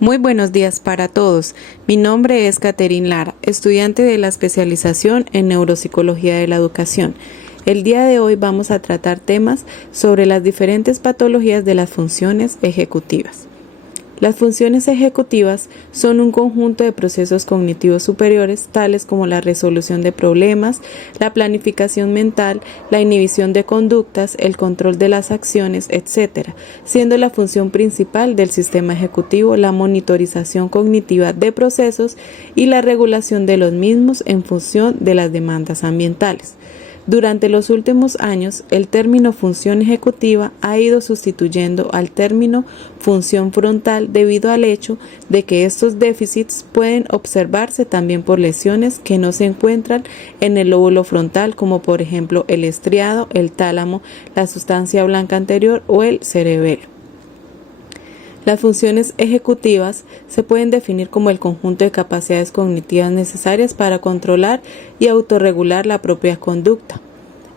Muy buenos días para todos. Mi nombre es Caterine Lara, estudiante de la especialización en Neuropsicología de la Educación. El día de hoy vamos a tratar temas sobre las diferentes patologías de las funciones ejecutivas. Las funciones ejecutivas son un conjunto de procesos cognitivos superiores, tales como la resolución de problemas, la planificación mental, la inhibición de conductas, el control de las acciones, etc., siendo la función principal del sistema ejecutivo la monitorización cognitiva de procesos y la regulación de los mismos en función de las demandas ambientales. Durante los últimos años, el término función ejecutiva ha ido sustituyendo al término función frontal debido al hecho de que estos déficits pueden observarse también por lesiones que no se encuentran en el lóbulo frontal, como por ejemplo el estriado, el tálamo, la sustancia blanca anterior o el cerebelo. Las funciones ejecutivas se pueden definir como el conjunto de capacidades cognitivas necesarias para controlar y autorregular la propia conducta.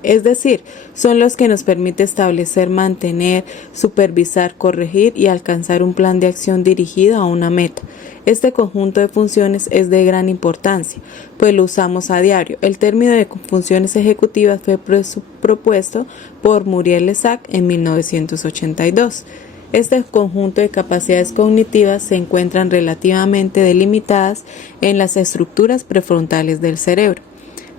Es decir, son los que nos permite establecer, mantener, supervisar, corregir y alcanzar un plan de acción dirigido a una meta. Este conjunto de funciones es de gran importancia, pues lo usamos a diario. El término de funciones ejecutivas fue propuesto por Muriel Lesac en 1982. Este conjunto de capacidades cognitivas se encuentran relativamente delimitadas en las estructuras prefrontales del cerebro.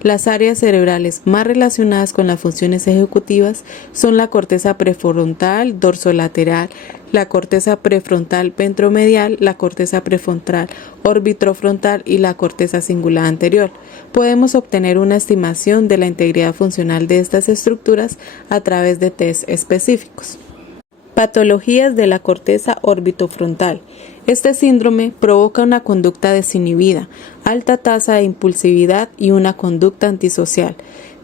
Las áreas cerebrales más relacionadas con las funciones ejecutivas son la corteza prefrontal dorsolateral, la corteza prefrontal ventromedial, la corteza prefrontal orbitofrontal y la corteza cingulada anterior. Podemos obtener una estimación de la integridad funcional de estas estructuras a través de test específicos. Patologías de la corteza orbitofrontal. Este síndrome provoca una conducta desinhibida, alta tasa de impulsividad y una conducta antisocial.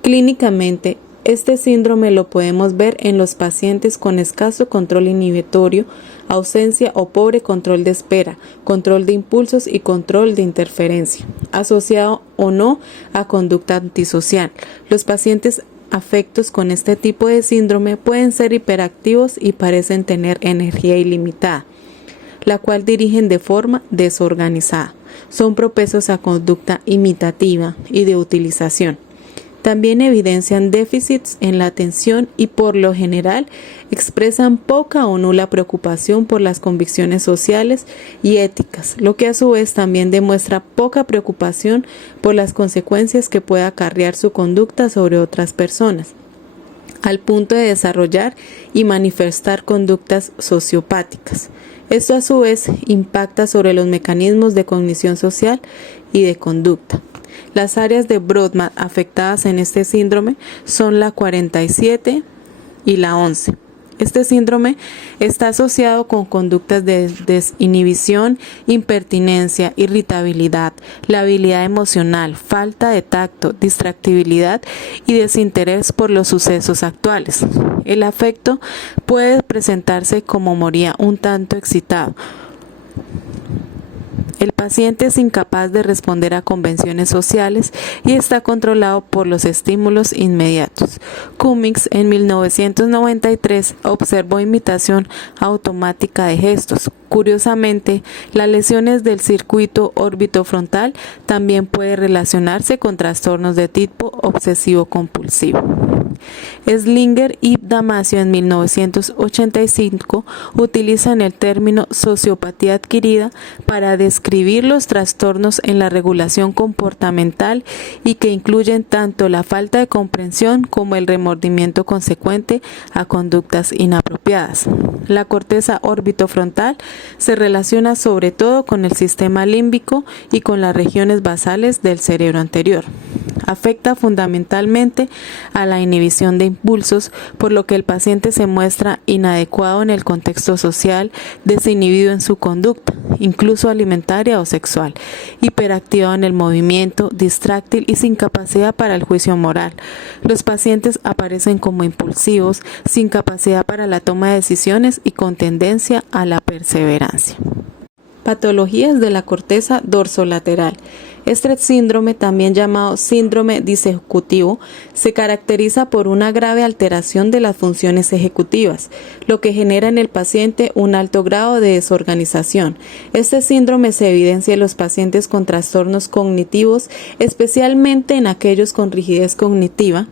Clínicamente, este síndrome lo podemos ver en los pacientes con escaso control inhibitorio, ausencia o pobre control de espera, control de impulsos y control de interferencia, asociado o no a conducta antisocial. Los pacientes afectos con este tipo de síndrome pueden ser hiperactivos y parecen tener energía ilimitada, la cual dirigen de forma desorganizada. Son propensos a conducta imitativa y de utilización. También evidencian déficits en la atención y por lo general expresan poca o nula preocupación por las convicciones sociales y éticas, lo que a su vez también demuestra poca preocupación por las consecuencias que pueda acarrear su conducta sobre otras personas, al punto de desarrollar y manifestar conductas sociopáticas. Esto a su vez impacta sobre los mecanismos de cognición social y de conducta. Las áreas de Brodmann afectadas en este síndrome son la 47 y la 11. Este síndrome está asociado con conductas de desinhibición, impertinencia, irritabilidad, labilidad emocional, falta de tacto, distractibilidad y desinterés por los sucesos actuales. El afecto puede presentarse como moría un tanto excitado. El paciente es incapaz de responder a convenciones sociales y está controlado por los estímulos inmediatos. Cummings en 1993 observó imitación automática de gestos. Curiosamente, las lesiones del circuito orbitofrontal también pueden relacionarse con trastornos de tipo obsesivo-compulsivo. Slinger y Damasio en 1985 utilizan el término sociopatía adquirida para describir los trastornos en la regulación comportamental y que incluyen tanto la falta de comprensión como el remordimiento consecuente a conductas inapropiadas. La corteza orbitofrontal se relaciona sobre todo con el sistema límbico y con las regiones basales del cerebro anterior. Afecta fundamentalmente a la inhibición de impulsos, por lo que el paciente se muestra inadecuado en el contexto social, desinhibido en su conducta, incluso alimentaria o sexual, hiperactivado en el movimiento, distráctil y sin capacidad para el juicio moral. Los pacientes aparecen como impulsivos, sin capacidad para la toma de decisiones y con tendencia a la perseverancia. Patologías de la corteza dorsolateral. Este síndrome, también llamado síndrome disejecutivo, se caracteriza por una grave alteración de las funciones ejecutivas, lo que genera en el paciente un alto grado de desorganización. Este síndrome se evidencia en los pacientes con trastornos cognitivos, especialmente en aquellos con rigidez cognitiva,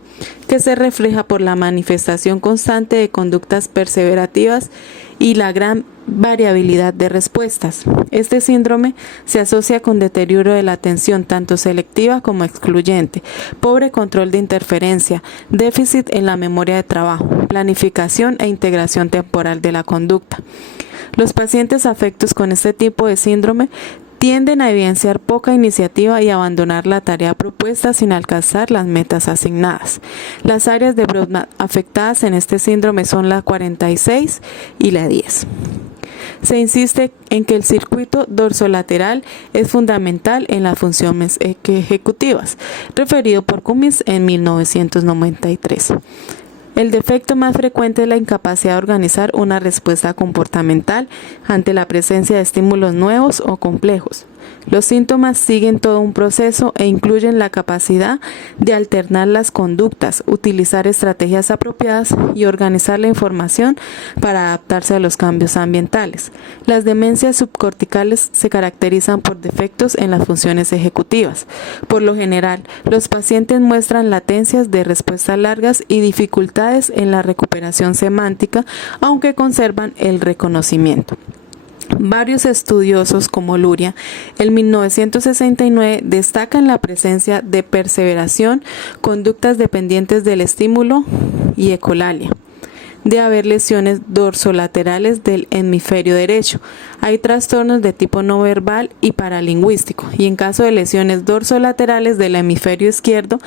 que se refleja por la manifestación constante de conductas perseverativas y la gran variabilidad de respuestas. Este síndrome se asocia con deterioro de la atención, tanto selectiva como excluyente, pobre control de interferencia, déficit en la memoria de trabajo, planificación e integración temporal de la conducta. Los pacientes afectos con este tipo de síndrome tienden a evidenciar poca iniciativa y abandonar la tarea propuesta sin alcanzar las metas asignadas. Las áreas de Brodmann afectadas en este síndrome son la 46 y la 10. Se insiste en que el circuito dorsolateral es fundamental en las funciones ejecutivas, referido por Cummings en 1993. El defecto más frecuente es la incapacidad de organizar una respuesta comportamental ante la presencia de estímulos nuevos o complejos. Los síntomas siguen todo un proceso e incluyen la capacidad de alternar las conductas, utilizar estrategias apropiadas y organizar la información para adaptarse a los cambios ambientales. Las demencias subcorticales se caracterizan por defectos en las funciones ejecutivas. Por lo general, los pacientes muestran latencias de respuestas largas y dificultades en la recuperación semántica, aunque conservan el reconocimiento. Varios estudiosos como Luria, en 1969, destacan la presencia de perseveración, conductas dependientes del estímulo y ecolalia. De haber lesiones dorsolaterales del hemisferio derecho. Hay trastornos de tipo no verbal y paralingüístico, y en caso de lesiones dorsolaterales del hemisferio izquierdo,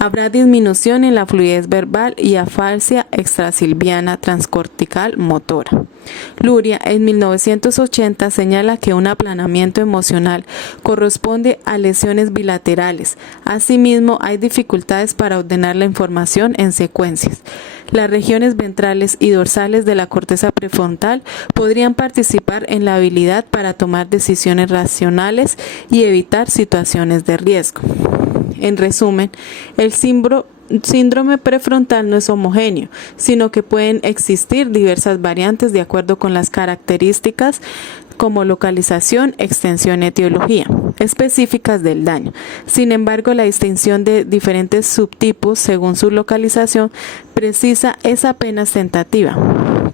habrá disminución en la fluidez verbal y afasia extrasilviana transcortical motora. Luria, en 1980, señala que un aplanamiento emocional corresponde a lesiones bilaterales. Asimismo, hay dificultades para ordenar la información en secuencias. Las regiones ventrales y dorsales de la corteza prefrontal podrían participar en la habilidad para tomar decisiones racionales y evitar situaciones de riesgo. En resumen, el síndrome prefrontal no es homogéneo, sino que pueden existir diversas variantes de acuerdo con las características como localización, extensión y etiología específicas del daño. Sin embargo, la distinción de diferentes subtipos según su localización precisa es apenas tentativa.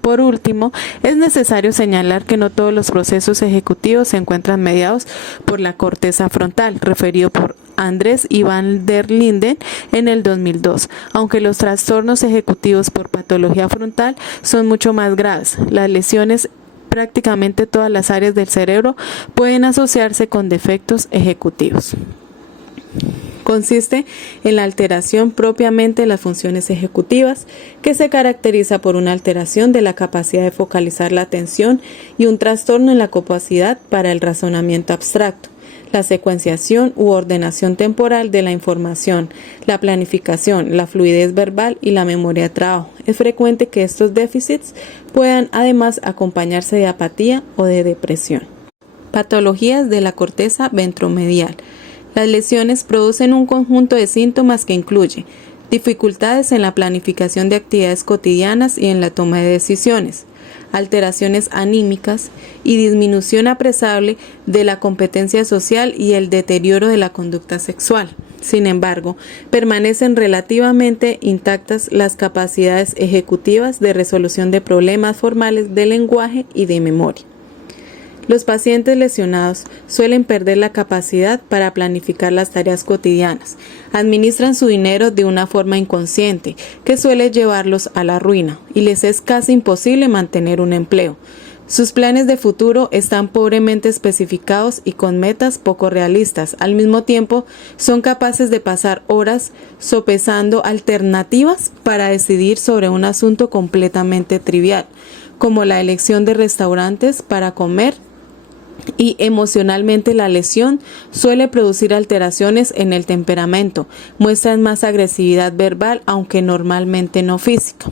Por último, es necesario señalar que no todos los procesos ejecutivos se encuentran mediados por la corteza frontal, referido por Andrés y Van der Linden en el 2002, aunque los trastornos ejecutivos por patología frontal son mucho más graves. Las lesiones prácticamente todas las áreas del cerebro pueden asociarse con defectos ejecutivos. Consiste en la alteración propiamente de las funciones ejecutivas, que se caracteriza por una alteración de la capacidad de focalizar la atención y un trastorno en la capacidad para el razonamiento abstracto, la secuenciación u ordenación temporal de la información, la planificación, la fluidez verbal y la memoria de trabajo. Es frecuente que estos déficits puedan además acompañarse de apatía o de depresión. Patologías de la corteza ventromedial. Las lesiones producen un conjunto de síntomas que incluye dificultades en la planificación de actividades cotidianas y en la toma de decisiones, alteraciones anímicas y disminución apreciable de la competencia social y el deterioro de la conducta sexual. Sin embargo, permanecen relativamente intactas las capacidades ejecutivas de resolución de problemas formales de lenguaje y de memoria. Los pacientes lesionados suelen perder la capacidad para planificar las tareas cotidianas, administran su dinero de una forma inconsciente que suele llevarlos a la ruina y les es casi imposible mantener un empleo. Sus planes de futuro están pobremente especificados y con metas poco realistas. Al mismo tiempo, son capaces de pasar horas sopesando alternativas para decidir sobre un asunto completamente trivial, como la elección de restaurantes para comer, y emocionalmente la lesión suele producir alteraciones en el temperamento, muestran más agresividad verbal aunque normalmente no física.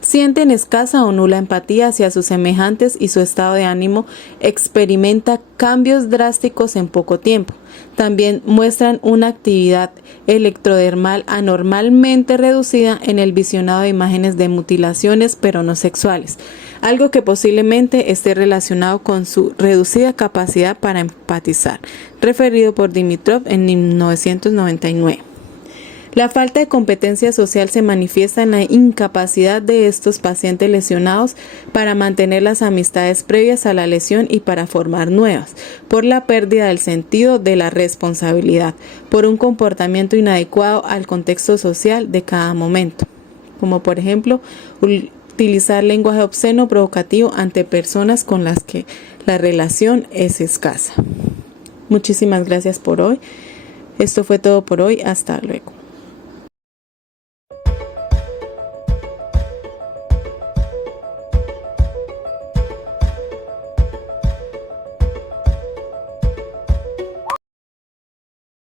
Sienten escasa o nula empatía hacia sus semejantes y su estado de ánimo experimenta cambios drásticos en poco tiempo. También muestran una actividad electrodermal anormalmente reducida en el visionado de imágenes de mutilaciones pero no sexuales, algo que posiblemente esté relacionado con su reducida capacidad para empatizar, referido por Dimitrov en 1999. La falta de competencia social se manifiesta en la incapacidad de estos pacientes lesionados para mantener las amistades previas a la lesión y para formar nuevas, por la pérdida del sentido de la responsabilidad, por un comportamiento inadecuado al contexto social de cada momento, como por ejemplo utilizar lenguaje obsceno provocativo ante personas con las que la relación es escasa. Muchísimas gracias por hoy. Esto fue todo por hoy. Hasta luego.